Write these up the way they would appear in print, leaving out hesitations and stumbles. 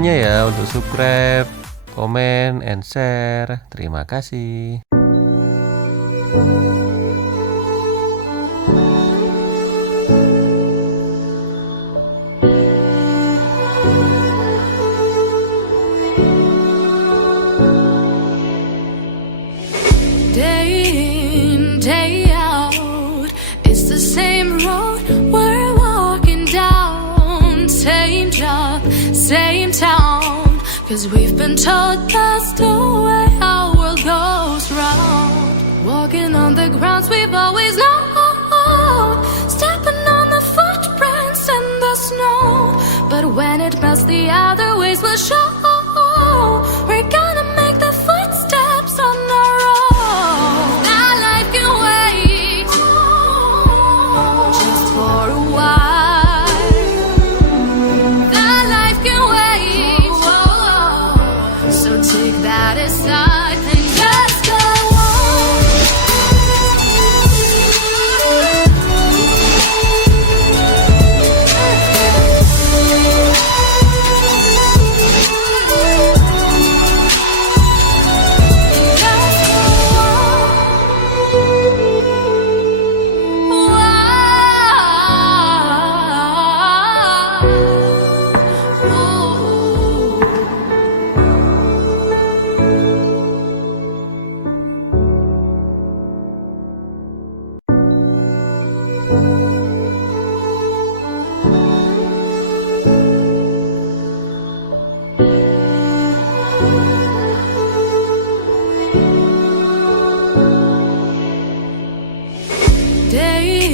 semuanya ya untuk subscribe, komen, and share. Terima kasih. Day in, day out, it's the same road we're walking down. Same job, same town, 'cause we've been told that's the way our world goes round. Walking on the grounds we've always known, stepping on the footprints in the snow. But when it melts, the other ways will show. We're gonna make the footsteps on our own. That life can wait just for a while. That life can wait, so take that aside and just go on. Day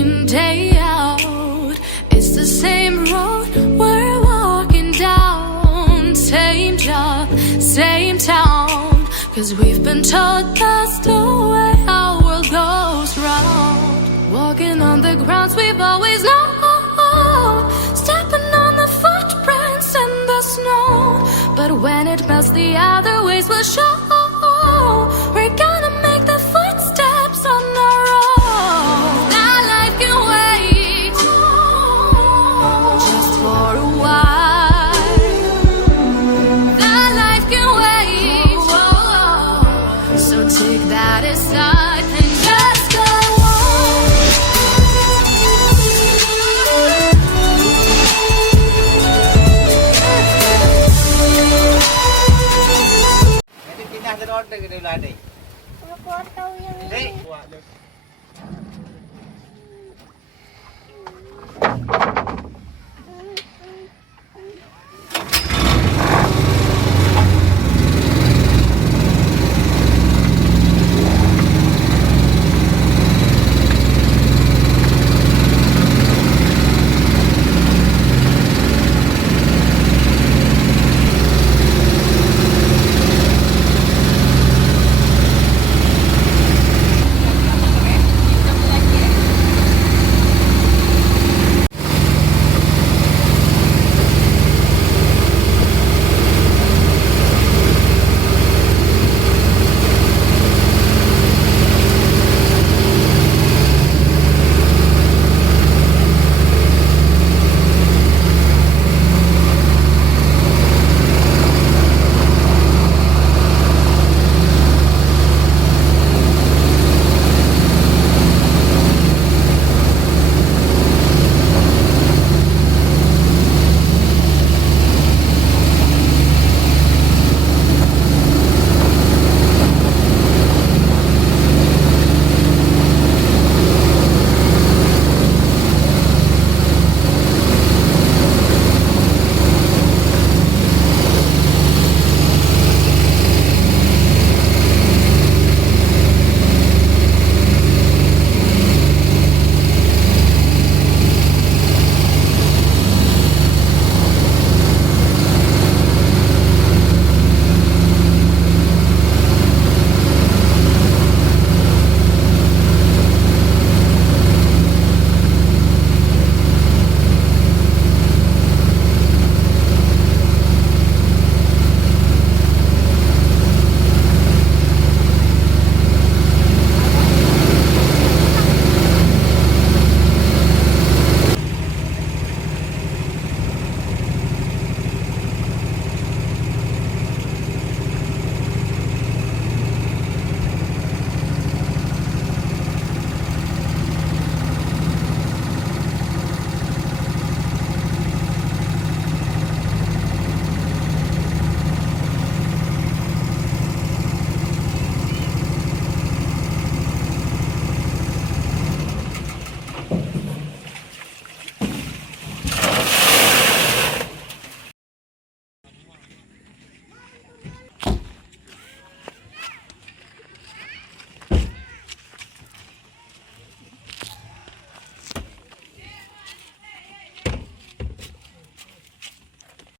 in, day out, it's the same road we're walking down. Same job, same town, 'cause we've been told that's the way our world goes round. Walking on the grounds we've always known, stepping on the footprints in the snow. But when it melts, the other ways will show. We're gonna make the footsteps on our own. That life can wait just for a while. That life can wait, so take that aside and just go on. Pindah ke roda ke dia ni. Aku tahu yang Dek, ini. buat